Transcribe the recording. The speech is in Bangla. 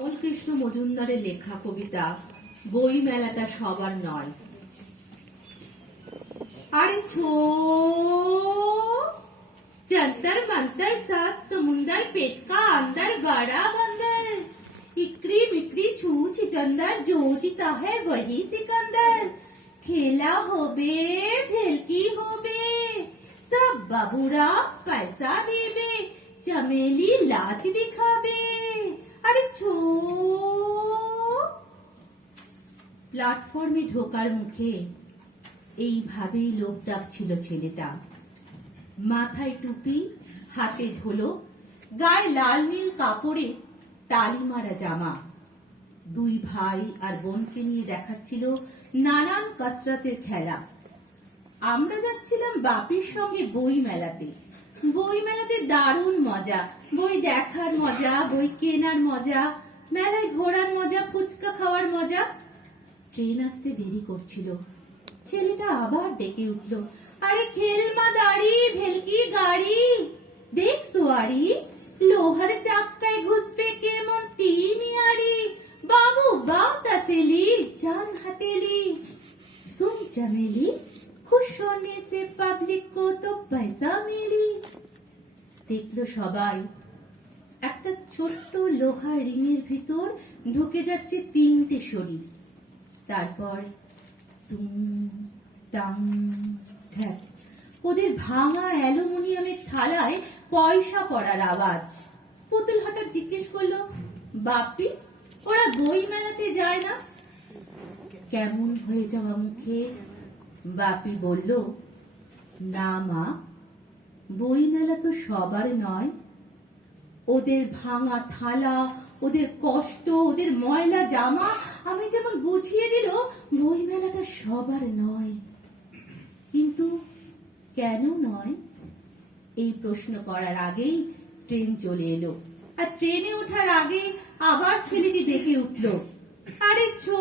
কৃষ্ণ মজুমদারের লেখা কবিতা বই মেলাটা সবার নয়। अरे छो जंतर मंतर सात समुंदर पेट का अंदर बड़ा बंदर इकड़ी मिकड़ी छू चिचंदर जो जीता है वही सिकंदर खेला होबे भेलकी होबे सब बाबूरा पैसा देबे चमेली लाच दिखाबे अरे छो প্ল্যাটফর্মে ঢোকার মুখে এইভাবেই লোক ডাকছিল ছেলেটা। মাথায় টুপি, হাতে ঢোলক, গায়ে লাল নীল কাপড়ে তালি মারা জামা। দুই ভাই আর বোনকে নিয়ে দেখাচ্ছিল নানান কসরতের খেলা। আমরা যাচ্ছিলাম বাপির সঙ্গে বই মেলাতে। বই মেলাতে দারুণ মজা, বই দেখার মজা, বই কেনার মজা, মেলায় ঘোরার মজা, ফুচকা খাওয়ার মজা। ট্রেন আসতে দেরি করছিল। ছেলেটা আবার ডেকে উঠল, আরে খেলমা দাড়ি ভেলকি গাড়ি দেখ সোয়ারি লোহার চাক্কায় ঘুষবে কেমন তিন আড়ি বাবু বাও तसेली जान हथेली सुन चमेली खुश होने से पब्लिक को तो पैसा मिली। দেখলো সবাই একটা ছোট্ট লোহার রিংয়ের ভিতর ঢুকে যাচ্ছে তিনটে শরীর। তারপর টুং টাং ঠ্যাক ওদের ভাঙা অ্যালুমিনিয়ামের থালায় পয়সা পড়ার আওয়াজ। পুতুল হঠাৎ জিজ্ঞেস করলো, বাপি ওরা বই মেলাতে যায় না? কেমন হয়ে যাওয়া মুখে বাপি বলল, না মা, বই মেলা তো সবার নয়। ওদের ভাঙা থালা, ওদের কষ্ট, ওদের ময়লা জামা আমি কেমন বুঝিয়ে দিল বই মেলাটা সবার নয়। কিন্তু কেন নয়? এই প্রশ্ন করার আগেই ট্রেন চলে এলো। আর ট্রেনে ওঠার আগে আবার ছেলেটি ডেকে উঠল, আরে ছো।